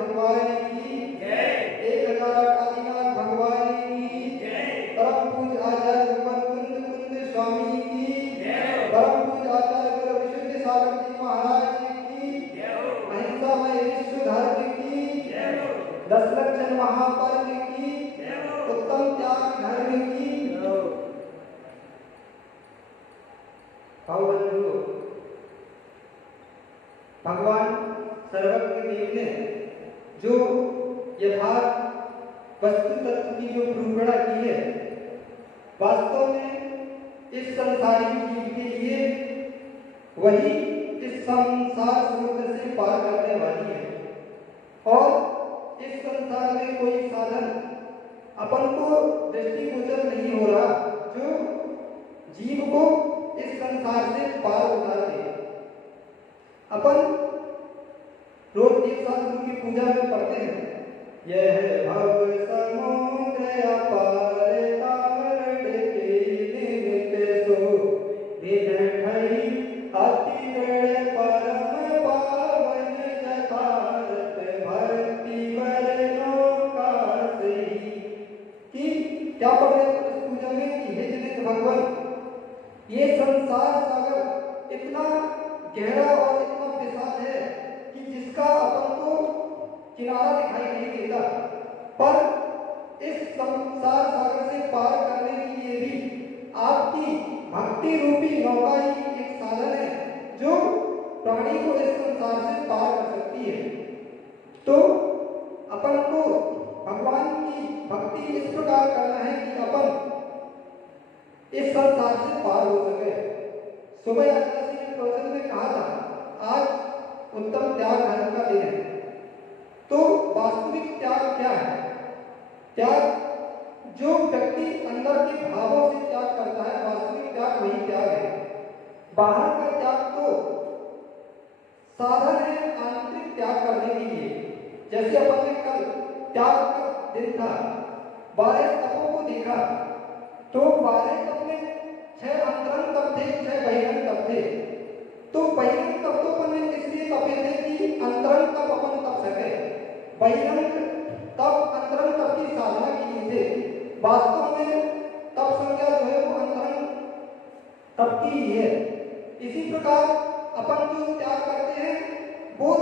भगवान की जय। 1008 आदिनाथ भगवान की जय। परम पूज्य आचार्य कुंद कुंद स्वामी की जय। परम पूज्य आचार्य गुरु विशुद्ध सागर जी महाराज की जय। अहिंसामय विश्व धर्म की जय। 10 लक्षण महापर्व की जय। उत्तम त्याग धर्म की भगवान सर्वज्ञ देव ने जो यथार्थ वस्तु तत्व की जो निरूपणा की है, वास्तव में इस संसारी जीव के लिए वही इस संसार समुद्र से पार करने वाली है। और इस संसार में कोई साधन अपन को दृष्टिगोचर नहीं हो रहा जो जीव को इस संसार से पार उतार दे। अपन रोज एक साथ गुरु की पूजा में पढ़ते हैं, यह भव समुद्र अपार तार के निमित्त सो निधई अति ऋण परम पावन यथार्थ भक्ति वरनों का सही। कि क्या पढ़ रहे हैं इस पूजा में कि हे जनित भगवान, ये संसार सागर इतना गहरा और इतना विशाल है कि जिसका अपन को किनारा दिखाई नहीं देता, पर इस संसार सागर से पार करने के लिए भी आपकी भक्ति रूपी नौका ही एक साधन है जो प्राणी को इस संसार से पार कर सकती है। तो अपन को भगवान की भक्ति इस प्रकार करना है कि अपन इस संसार से पार हो सके। सुबह आचार्य ने प्रवचन में कहा था, आज उत्तम त्याग धर्म का दिन है। तो वास्तविक त्याग क्या है? त्याग जो व्यक्ति अंदर के भावों से त्याग करता है, वास्तविक त्याग वही त्याग है। बाहर का त्याग तो साधन है आंतरिक त्याग करने के लिए। जैसे अपन ने कल त्याग का दिन था, 12 तपों को देखा, तो 12 तप में 6 अंतरंग तप थे, 6 बहिरंग तप थे। तो बहिरंग तप तो अपन ने इसलिए तपे थे कि अंतरंग तप अपन तप सके, बहिरंग तप अंतरंग तप की साधना के लिए थे। वास्तव में तप संज्ञा जो है वो अंतरंग तप की ही है। इसी प्रकार अपन जो त्याग करते हैं वो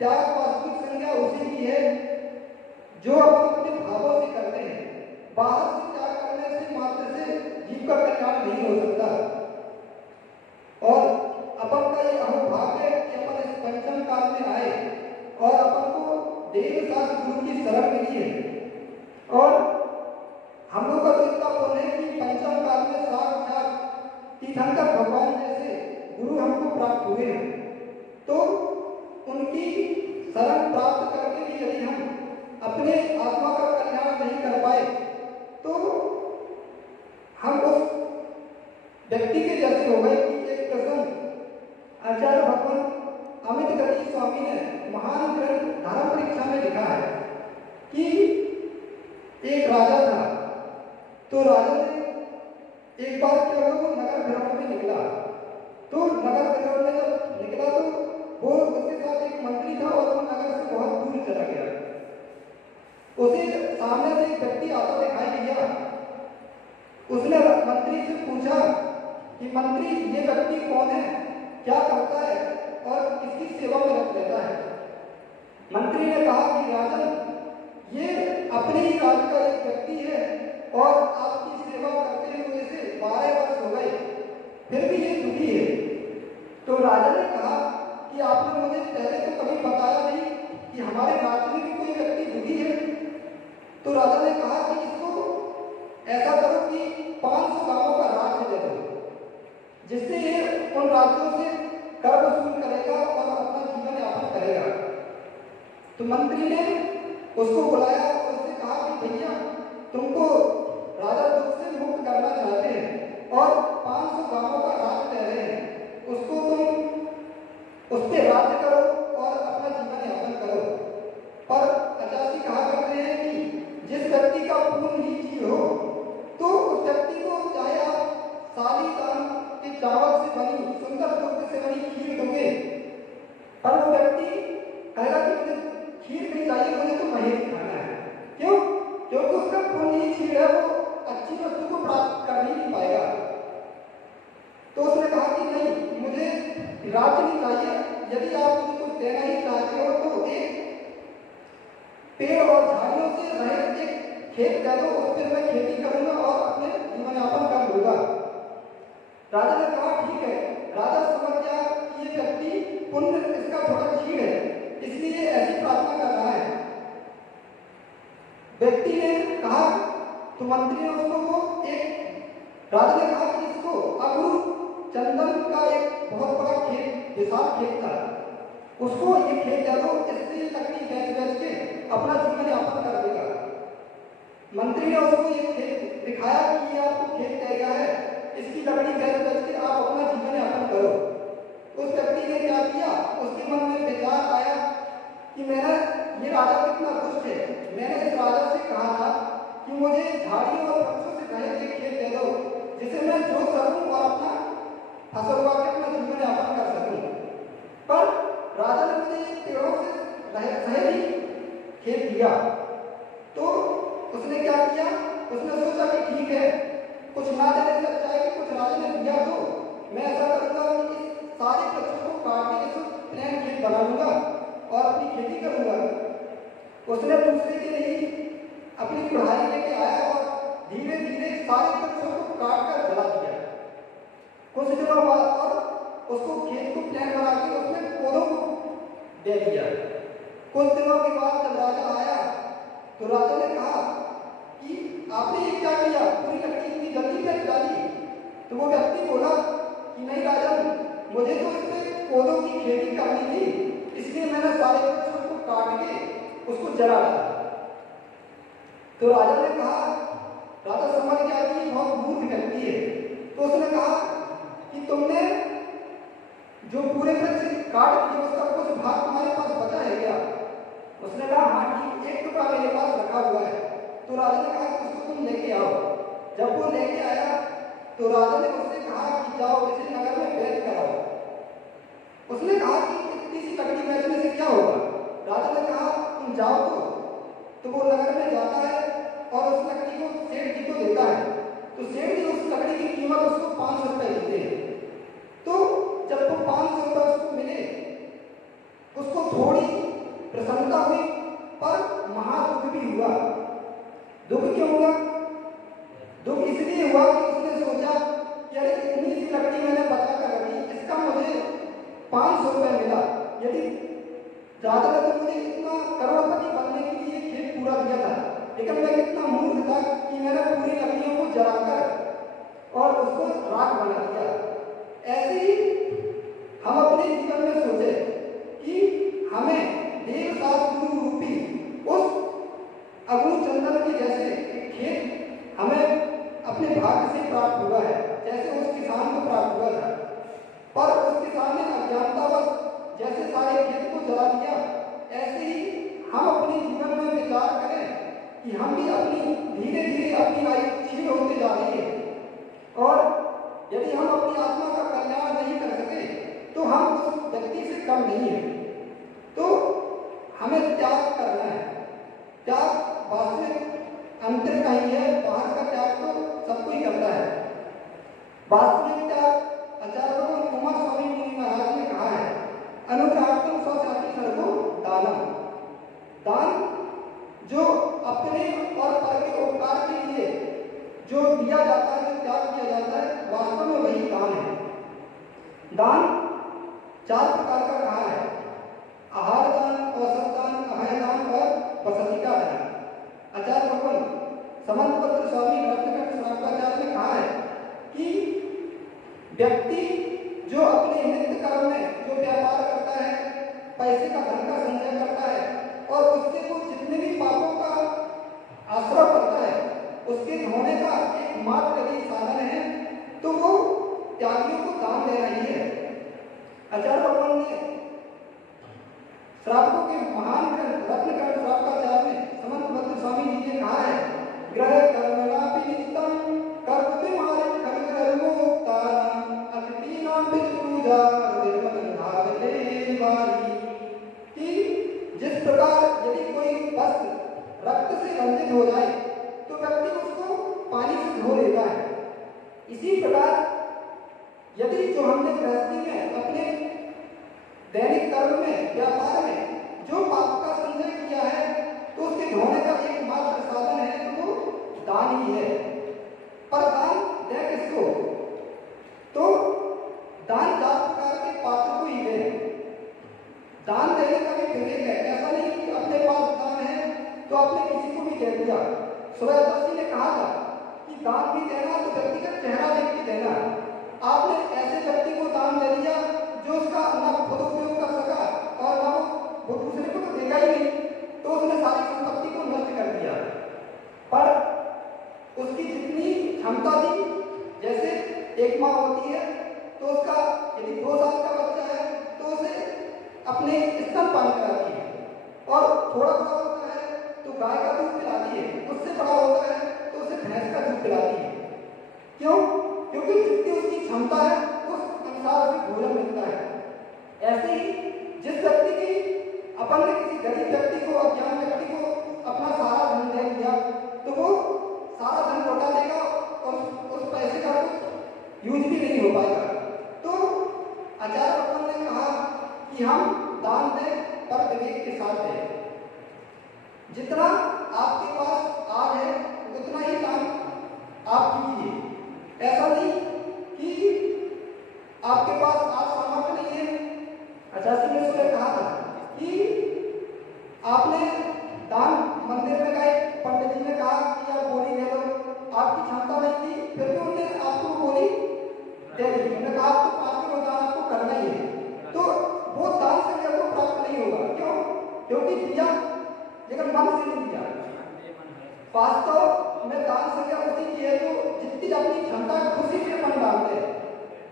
त्याग वास्तविक संज्ञा उसी की है जो अपन अपने भावों से करते हैं। बाहर से त्याग करने से मात्र से जीव का कल्याण नहीं हो सकता। और अपन का ये अहोभाग्य है कि अपन इस पंचम काल में आए और अपन को देव शास्त्र गुरु की शरण मिली है। और हम लोग का तो इतना पुण्य है कि पंचम काल में साक्षात तीर्थंकर भगवान जैसे गुरु हमको प्राप्त हुए हैं। तो उनकी शरण प्राप्त करके भी यदि हम अपने आत्मा का कल्याण नहीं कर पाए तो हम उस व्यक्ति के जैसे हो गए कि एक प्रसंग आचार्य भगवान अमित गति स्वामी ने महान ग्रंथ धर्म परीक्षा में लिखा है कि एक राजा था। तो राजा ने एक बार क्या हुआ, वो नगर भ्रमण में निकला। तो नगर भ्रमण में जब निकला तो वो उसके साथ एक मंत्री था और वो नगर से बहुत दूर चला गया। उसे सामने से एक व्यक्ति आता दिखाई दिया। उसने मंत्री से पूछा कि मंत्री, ये व्यक्ति कौन है, क्या करता है और किसकी सेवा में रहता है? मंत्री ने कहा कि राजन, ये अपने ही राज्य का एक व्यक्ति है और आपकी सेवा करते हुए इसे 12 वर्ष हो गए, फिर भी ये दुखी है। तो राजा ने कहा कि आपने मुझे पहले तो कभी बताया नहीं कि हमारे राज्य में भी कोई व्यक्ति दुखी है। तो राजा ने कहा कि इसको ऐसा करो कि 500 गांवों का राज्य दे दो, जिससे ये उन राज्यों से कर वसूल करेगा और अपना जीवन यापन करेगा। तो मंत्री ने उसको बुलाया और उससे कहा कि भैया, तुमको राजा दुख से मुक्त करना चाहते हैं और 500 गांवों का राज्य दे रहे हैं, उसको तुम उस पर राज्य करो और अपना जीवन यापन करो। पर अचासी कहा करते हैं कि जिस व्यक्ति का पूर्ण ही जीव हो तो उस व्यक्ति को चाहे आप साली दान के चावल से बनी सुंदर दुग्ध से बनी खीर दोगे, पर वो व्यक्ति कहेगा कि मुझे खीर नहीं चाहिए, मुझे तो महेश खाना है। क्यों? क्योंकि उसका पुण्य ही खीर है, वो अच्छी वस्तु को प्राप्त कर ही नहीं पाएगा। तो उसने कहा कि नहीं, मुझे राज्य नहीं चाहिए, यदि आप मुझे कुछ देना ही चाहते हो तो एक पेड़ और झाड़ियों से रहित एक खेत दे दो, उस पर मैं खेती करूंगा और अपने जीवन यापन कर लूंगा। राजा ने कहा ठीक है। राजा समझ गया कि ये व्यक्ति पुण्य इसका थोड़ा क्षीण है, इसलिए ऐसी प्रार्थना कर रहा है। व्यक्ति ने कहा तो मंत्री ने उसको वो एक राजा ने कहा कि इसको अगुरु चंदन का एक बहुत बड़ा खेत, विशाल खेत था, उसको ये खेत दे दो, इससे लकड़ी बेच के अपना जीवन यापन कर देगा। मंत्री ने उसको ये खेत दिखाया कि ये आपको खेत दे गया है, इसकी लकड़ी बेच के आप अपना जीवन यापन करो। उस व्यक्ति ने क्या किया, उसके मन में विचार आया कि मेरा ये राजा कितना दुष्ट है, मैंने इस राजा से कहा था कि मुझे झाड़ियों और वृक्षों से रहित एक खेत दे दो, जिसे मैं जोत सकूं और अपना फसल उगा के अपना जीवन यापन कर सकूं। पर राजा ने मुझे पेड़ों से रहित ही खेत दिया। तो उसने क्या किया, उसने सोचा कि ठीक है, कुछ ना देने से अच्छा है कि कुछ राजा ने दिया तो मैं ऐसा करूंगा कि इस सारे वृक्षों को काट के इसको प्लेन खेत बना लूंगा और अपनी खेती करूंगा। उसने दूसरे दिन ही अपनी कुल्हाड़ी लेके आया और धीरे धीरे सारे वृक्षों को काट कर जला दिया। कुछ दिनों बाद और उसको खेत को प्लेन बना के उसमें पौधों को दे दिया। कुछ दिनों के बाद जब राजा आया तो राजा ने कहा कि आपने ये क्या किया, पूरी लकड़ी इतनी जल्दी कैसे डाली? तो वो व्यक्ति बोला कि नहीं राजन, मुझे तो इसमें पौधों की खेती करनी थी, इसलिए मैंने सारे वृक्षों को काट के उसको जला डाला। तो राजा ने कहा, राजा समझ गया कि बहुत मूर्ख व्यक्ति है। तो उसने कहा कि तुमने जो पूरे वृक्ष काट दिए उसका कुछ भाग तुम्हारे पास बचा है क्या? उसने कहा हाँ ठीक, एक टुकड़ा मेरे पास रखा हुआ है। तो राजा ने कहा कि उसको तुम लेके आओ। जब वो लेके आया तो राजा ने उससे कहा कि जाओ इसे नगर में बेच कर आओ। उसने कहा कि इतनी सी लकड़ी बेचने से क्या होगा? राजा ने कहा तुम जाओ। तो वो नगर में जाता है और उस लकड़ी को सेठ जी को देता है। तो सेठ जी उस लकड़ी की कीमत उसको 500 रुपए देते हैं। तो जब वो 500 रुपए उसको मिले, उसको थोड़ी प्रसन्नता हुई, पर महादुख भी हुआ। दुख क्यों हुआ? दुख इसलिए हुआ कि उसने सोचा कि अरे इतनी सी लकड़ी मैंने बचा कर रखी, इसका मुझे 500 रुपए मिला, यदि ज्यादा तो मुझे इतना करोड़पति बनने के लिए खेत पूरा दिया था, लेकिन मैं कितना मूर्ख था कि मैंने पूरी लकड़ियों को जलाकर और उसको राख बना दिया। ऐसे ही हम अपने जीवन में सोचे कि हमें देव शास्त्र रूपी उस अगुरु चंदन के जैसे खेत हमें अपने भाग्य से प्राप्त हुआ है, जैसे उस किसान को प्राप्त हुआ था। पर उस किसान ने अज्ञानतावश जैसे सारे खेत को जला दिया, ऐसे ही हम अपने जीवन में विचार करें कि हम भी अपनी धीरे धीरे अपनी आयु क्षीण होते जा रही है, और यदि हम अपनी आत्मा का कल्याण नहीं कर सके तो हम उस व्यक्ति से कम नहीं है। तो हमें त्याग करना है। त्याग वास्तविक अंतर का ही है, बाहर का त्याग तो सब कोई करता है। वास्तविक त्याग आचार्य कुमार स्वामी मुनि महाराज ने कहा है, अनुग्रहार्थम स्वजाति सर्वो दानम। दान जो अपने और पर के उपकार के लिए जो दिया जाता है, जो त्याग किया जाता है, वास्तव में वही दान है। दान 4 प्रकार का कहा है, आहार दान, औषध दान, अभय दान और वसतिका दान। आचार्य भगवान समंत पत्र स्वामी रत्नकंठ श्रावकाचार्य ने कहा है कि व्यक्ति जो अपने नित्य कर्म में जो व्यापार करता है, पैसे का धन का संचय करता है और उससे वो जितने भी पापों का आश्रय करता है, उसके धोने का एकमात्र यदि साधन है तो वो त्यागियों को दान दे रही है। आचार्य भगवान ने श्रावकों के महान रत्नकंठ श्रावकाचार्य में समंत पत्र स्वामी जी ने कहा है, ग्रह रक्त से रंजित हो जाए तो व्यक्ति उसको पानी से धो लेता है। इसी प्रकार यदि जो हमने गृहस्थी में अपने दैनिक कर्म में व्यापार में जो पाप का संचय किया है तो उसके धोने का एकमात्र साधन है तो वो दान ही है। पर दान दे किसको? तो दान 4 प्रकार के पात्र को ही दे। दान देने का भी विवेक है। ऐसा नहीं कि अपने पास दान है तो आपने किसी को भी दे दिया। सुबह ने कहा था कि दान भी देना तो व्यक्ति का चेहरा देख के देना। आपने ऐसे व्यक्ति को दान दे दिया जो उसका ना खुद उपयोग कर सका और ना वो दूसरे को तो देगा ही नहीं, तो उसने सारी संपत्ति को नष्ट कर दिया। पर उसकी जितनी क्षमता थी, जैसे एक माँ होती है तो उसका यदि 2 साल का बच्चा है तो उसे अपने स्तनपान कराती है, और थोड़ा बड़ा होता है तो गाय का दूध पिलाती है, उससे बड़ा होता है तो उसे भैंस का दूध पिलाती है। क्यों? क्योंकि जितनी उसकी क्षमता है उस अनुसार उसे भोजन मिलता है। ऐसे ही जिस व्यक्ति की अपन ने किसी गरीब व्यक्ति को, अज्ञान व्यक्ति को अपना सारा धन दे दिया तो वो सारा धन लौटा देगा और उस पैसे का कुछ यूज भी नहीं हो पाएगा। तो आचार्य अपन ने कहा कि हम दान दें पर विवेक के साथ दें। जितना आपके पास आज है उतना ही दान आप कीजिए। ऐसा नहीं कि आपके पास आज सामर्थ्य नहीं है। आचार्य ने सुबह कहा था कि आपने दान मंदिर में गए, पंडित जी ने कहा कि आप बोली दे दो, आपकी क्षमता नहीं थी, फिर भी उन्होंने आपको बोली दे दी। उन्होंने कहा आपको 5 किलो दान आपको करना ही है, तो वो दान से आपको प्राप्त नहीं होगा। क्यों? क्योंकि दिया लेकिन मन से नहीं दिया। वास्तव में दान संज्ञा उसी की है जो जितनी अपनी क्षमता खुशी से मन डालते हैं।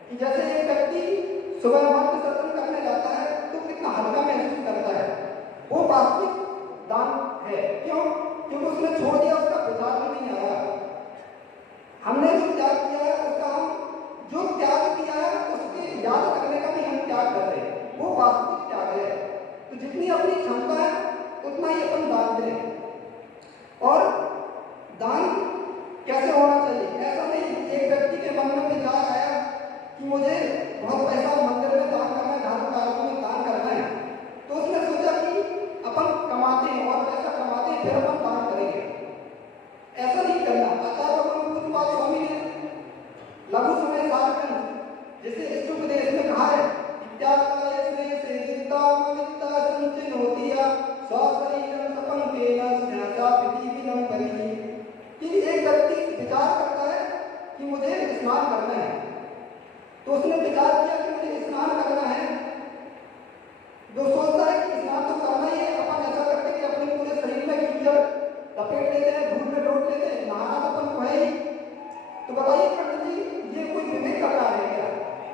कि जैसे एक व्यक्ति सुबह मंत्र सत्संग करने जाता है तो कितना हल्का महसूस करता है, वो वास्तविक दान है। क्यों? क्योंकि उसने छोड़ दिया, उसका विचार में नहीं आया। हमने जो त्याग किया है उसका हम जो त्याग किया है उसके याद करने का भी हम त्याग कर रहे हैं, वो वास्तविक त्याग है। तो जितनी अपनी क्षमता है उतना ही अपन दान दें। और दान कैसे होना चाहिए? ऐसा नहीं एक व्यक्ति के मन में विचार आया कि मुझे बहुत पैसा मंदिर में दान करना है, धार्मिक कार्यों में दान करना है, तो उसने सोचा कि अपन कमाते हैं और पैसा कमाते हैं फिर अपन दान करेंगे। ऐसा नहीं करना। आचार्य पूज्यपाद स्वामी ने लघु समय सारकंद जिसे इष्टोपदेश में कहा है कि एक व्यक्ति विचार करता है कि मुझे स्नान करना है, तो उसने विचार किया कि मुझे स्नान करना है, जो सोचता है कि स्नान तो करना ही है। अपन ऐसा करते कि अपने पूरे शरीर में कीचड़ लपेट लेते हैं, धूल में लौट लेते हैं, नहाना तो अपन को है ही। तो बताइए पंडित जी, ये कोई विवेक कर रहा है क्या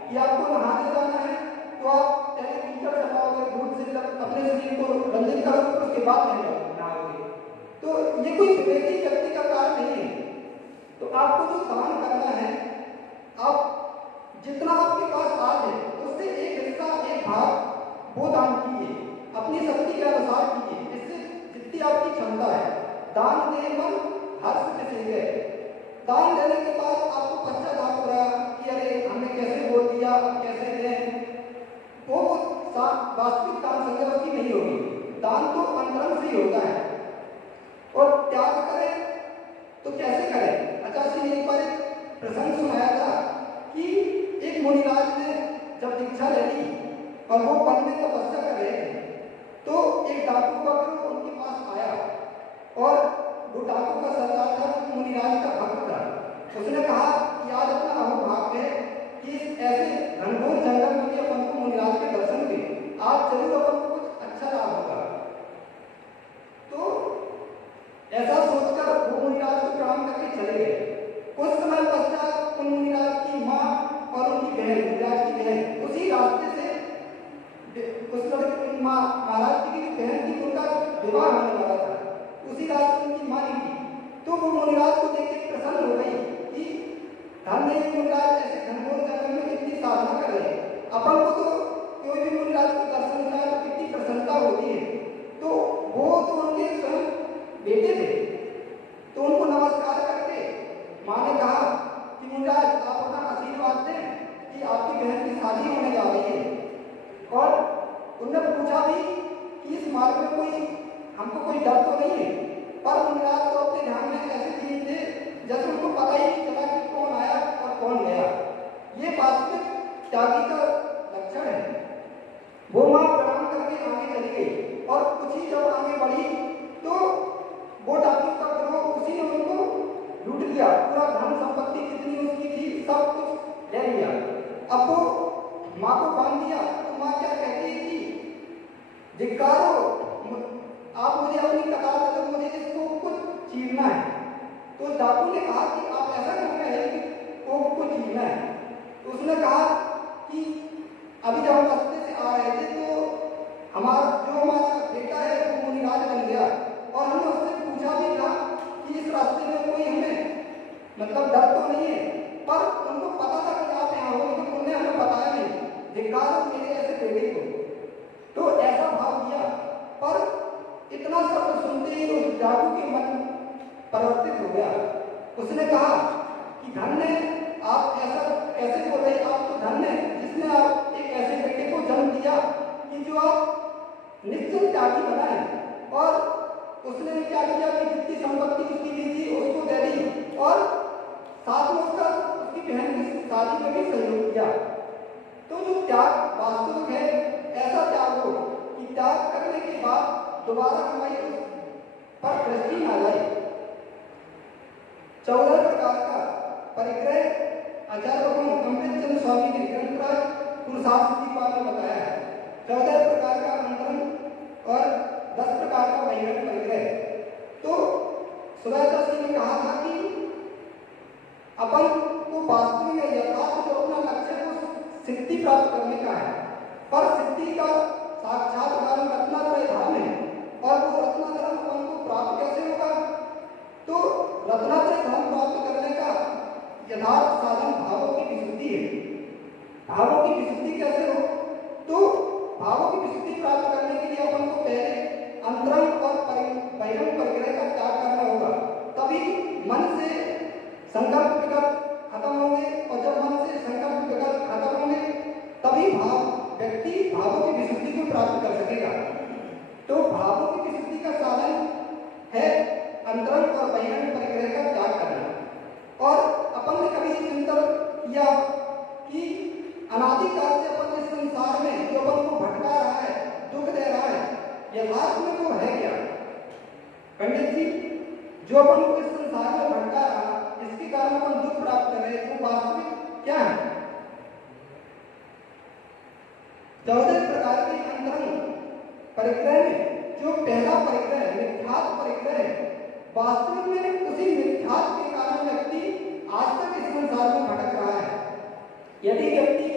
कि आपको नहाने जाना है तो आप पहले कीचड़ चलाओगे, धूल से अपने शरीर को रंजित करोगे, उसके बाद नहाओगे? तो ये कोई विवेकी व्यक्ति का कार्य नहीं है। तो आपको जो दान करना है, आप जितना आपके पास आज है उससे एक हिस्सा, एक भाग वो दान कीजिए, अपनी शक्ति के अनुसार कीजिए, जिससे जितनी आपकी क्षमता है। दान दे मन हर्ष से गए। दान देने के बाद आपको पश्चाताप हो रहा कि अरे हमने कैसे बोल दिया, कैसे दें, वो वास्तविक दान संज्ञा उसकी नहीं होगी। दान तो अंतरंग से ही होता है। और त्याग करें तो कैसे करें? आचार्य ने एक बार एक प्रसंग सुनाया था कि एक मुनिराज ने जब दीक्षा ले ली और वो वन में तपस्या कर रहे थे, तो एक डाकू वक्त उनके पास आया और वो डाकू का सरदार था, मुनिराज का भक्त था। उसने कहा कि आज अपना अहोभाग्य है कि ऐसे घनघोर जंगल में भी अपन को मुनिराज के दर्शन हुए, आज जरूर अपन को कुछ अच्छा लाभ होगा। तो ऐसा सोचकर वो मुनिराज को प्रणाम करके चले गए। कुछ समय पश्चात उन मुनिराज की माँ और उनकी बहन, मुनिराज की बहन, उसी रास्ते से उस लड़के महाराज जी की बहन थी, उनका विवाह होने वाला था, उसी रास्ते उनकी माँ निकली। तो वो मुनिराज को देख के प्रसन्न हो गई कि धन्य है मुनिराज, ऐसे घनघोर जंगल में कितनी साधना कर रहे हैं। अपन को तो कोई भी मुनिराज को दर्शन मिला तो कितनी प्रसन्नता होती है। तो वो तो उनके स्वयं बेटे थे। तो उनको नमस्कार करके माँ ने कहा कि मुनिराज आप अपना आशीर्वाद दें कि आपकी बहन की शादी होने जा रही है। और उन्होंने पूछा भी कि इस मार्ग में कोई हमको कोई डर तो नहीं है, पर मुनिराज तो अपने ध्यान में ऐसे दिए थे जैसे उनको पता ही नहीं चला कि कौन आया और कौन गया। ये वास्तविक त्यागी का लक्षण है। वो माँ प्रणाम करके आगे चली गई और कुछ ही जब आगे बढ़ी तो वो डाकू का गिरोह उसी ने उनको लूट लिया। पूरा धन संपत्ति जितनी उसकी थी सब कुछ ले लिया। अब वो माँ को बांध दिया तो माँ क्या कहती है कि धिक्कारो, आप मुझे अपनी कतार दे दो, मुझे इसको कुछ चीरना है। तो डाकू ने कहा कि आप ऐसा क्यों कह रहे हैं कि कोक को चीरना है। तो उसने कहा कि अभी जब हम रास्ते से आ रहे थे तो जो हमारा बेटा है वो मुनिराज बन गया और हमने उससे पूछा भी था कि इस रास्ते में कोई हमें मतलब डर तो नहीं है, पर उनको पता था कि आप यहाँ हो, लेकिन उन्होंने हमें बताया नहीं, धिक्कार मेरे ऐसे बेटे को। तो ऐसा भाव किया, पर इतना शब्द सुनते ही उस डाकू के मन परिवर्तित हो गया। उसने कहा कि धन्य आप ऐसा कैसे बोल रहे, आप तो धन्य जिसने आप एक ऐसे बेटे को जन्म दिया कि जो आप निश्चित त्यागी बनाए। और उसने क्या किया कि जितनी संपत्ति उसकी दी थी उसको दे दी और साथ में उसकी बहन की शादी में भी सहयोग किया। तो जो त्याग वास्तविक है, ऐसा त्याग हो कि त्याग करने के बाद दोबारा हमारी पर दृष्टि न जाए। 14 प्रकार का परिग्रह आचार्य अमृतचंद्र स्वामी के ग्रंथराज पुरुषार्थ की बात में बताया है। 14 प्रकार का अंतरंग और 10 प्रकार का बहिरंग परिग्रह। तो सुरेश सिंह ने कहा था कि अपन को वास्तविक में यथार्थ जो अपना लक्ष्य है वो सिद्धि प्राप्त करने का है, पर सिद्धि का साक्षात्कार रत्नात्रय धाम है। और वो रत्नात्रय अपन को प्राप्त कैसे होगा? तो रत्नात्रय धाम प्राप्त करने का यथार्थ साधन भावों की विशुद्धि है। भावों की विशुद्धि कैसे हो? तो भावों की विशुद्धि प्राप्त करने के लिए अपन को पहले अंतरंग और बहिरंग परिग्रह का त्याग करना होगा, तभी मन से संकल्प विकल्प खत्म होंगे। और जब मन से संकल्प विकल्प खत्म होंगे तभी व्यक्ति भावों की विशुद्धि को प्राप्त कर सकेगा। तो भावों की विशुद्धि का साधन है अंतरंग और बहिरंग परिग्रह का त्याग करना। और अपन ने कभी चिंतन किया कि अनादिकाल से अपन इस संसार में जो अपन को भटका रहा है, दुख दे रहा है, यथार्थ में वो है क्या? पंडित जी, जो अपन को इस संसार में भटका रहा, इसके कारण अपन दुख प्राप्त कर रहे हैं, तो वास्तविक क्या है? 14 प्रकार के अंतरंग परिग्रह में जो पहला परिग्रह मिथ्यात्व परिग्रह है, वास्तविक में उसी मिथ्यात्व के कारण व्यक्ति आज तक इस संसार में भटक रहा है। यदि व्यक्ति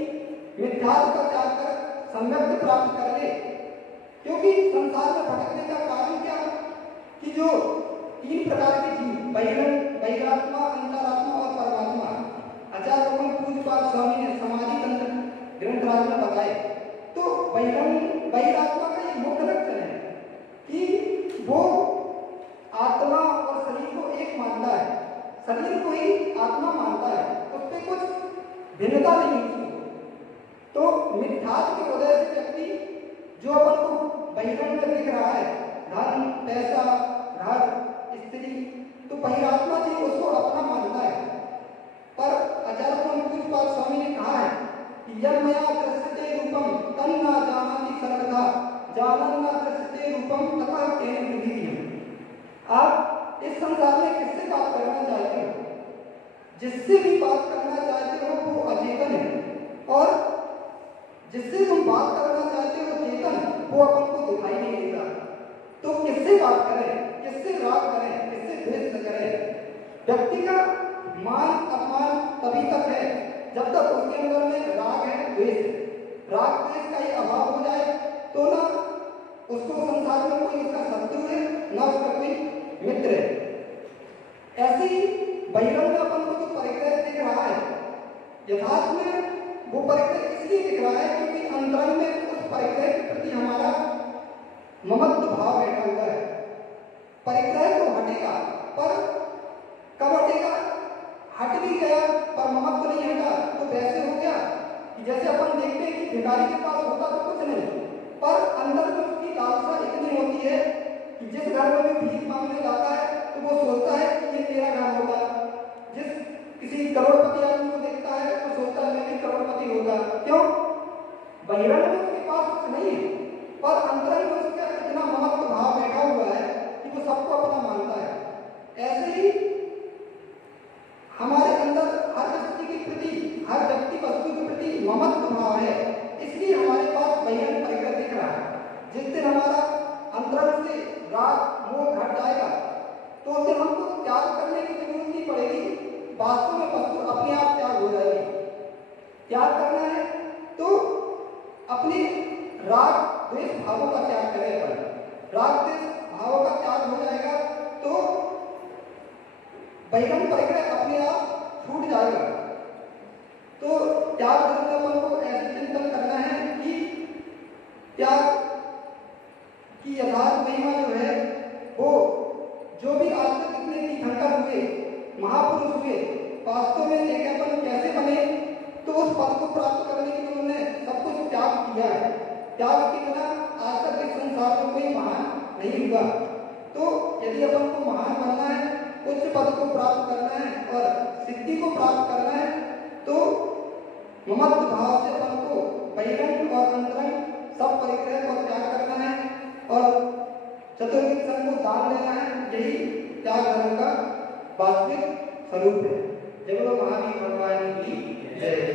मिथ्यात्व का त्याग कर सम्यक्त प्राप्त कर ले, क्योंकि संसार में भटकने का कारण क्या कि जो 3 प्रकार की जीव बहिरात्मा, अंतरात्मा और परमात्मा, आचार्य पूज्यपाद स्वामी ने समाधि तंत्र ग्रंथराज में बताए। तो बहिरात्मा का एक मुख्य लक्षण है कि वो आत्मा और शरीर को एक मानता है, शरीर को ही आत्मा मानता है, उस पर कुछ भिन्नता नहीं होती। तो मिथ्यात्व की वजह से व्यक्ति जो अपन को बहिरंग में दिख रहा है, धन, पैसा, घर, स्त्री, तो बहिरात्मा जी उसको अपना मानता है। पर आचार्य पूज्यपाद स्वामी ने कहा है कि यद मया दृश्यते रूपम तन्ना जानाति सर्वथा जानन न दृश्यते रूपम तथा तेन विधिः। आप इस संसार में किससे बात करना चाहते हो? जिससे भी बात करना चाहते हो वो अचेतन है, और जिससे तुम बात करना चाहते हो चेतन, वो अपन को दिखाई नहीं देता। तो किससे बात करें, किससे राग करें, किससे द्वेष करें? व्यक्ति का मान अपमान तभी तक है जब तक उसके अंदर में राग है, द्वेष है। राग द्वेष का ही अभाव हो जाए तो ना उसको संसार में कोई उसका शत्रु है, ना उसका कोई मित्र है। ऐसी बहिरंग अपन को जो परिग्रह दिख रहा है, यथार्थ में वो परिग्रह इसलिए दिख रहा है क्योंकि अंतरंग में उस परिग्रह के प्रति हमारा ममत्व भाव बैठा हुआ है। परिग्रह को कि जैसे अपन देखते हैं कि भिखारी के पास होता तो कुछ नहीं, पर अंदर में उसकी लालसा इतनी होती है कि जिस घर में भी भीख मांगने जाता है तो वो सोचता है कि ये मेरा घर होगा। जिस किसी करोड़पति आदमी को देखता है तो सोचता है मैं भी करोड़पति होगा। क्यों? बहिरंग में उसके पास कुछ नहीं है, पर अंदर में उसका इतना ममत्व भाव बैठा हुआ है कि वो सबको अपना मानता है। ऐसे ही हमारे अंदर हर व्यक्ति के प्रति, हर व्यक्ति वस्तु के प्रति ममत्व भाव है, इसलिए हमारे पास बहिरंग परिकर दिख रहा है। जिस दिन हमारा अंतरंग से राग मोह घट जाएगा तो उस दिन हमको त्याग करने की जरूरत नहीं पड़ेगी, वास्तव में वस्तु अपने आप त्याग हो जाएगी। त्याग करना है तो अपने राग द्वेष भावों का त्याग करें। पर राग द्वेष भावों का त्याग हो जाएगा तो बहिरंग परिग्रह अपने आप छूट जाएगा। तो त्याग करने को ऐसे चिंतन करना है कि त्याग की यथार्थ महिमा जो है वो जो भी आज तक इतने तीर्थंकर हुए, महापुरुष हुए, वास्तव में देखें कैसे बने, तो उस पद को प्राप्त करने के लिए उन्होंने सब कुछ त्याग किया है। त्याग के बिना आज तक इस संसार में कोई महान नहीं हुआ। तो यदि अपन को महान बनना है, उच्च पद को प्राप्त करना है और सिद्धि को प्राप्त करना है, तो ममत्व भाव से अपन को बहिरंग और अंतरंग सब परिग्रह को त्याग करना है और चतुर्विध संघ को दान देना है। यही त्याग धर्म का वास्तविक स्वरूप है। जय बोलो महावीर भगवान की जय।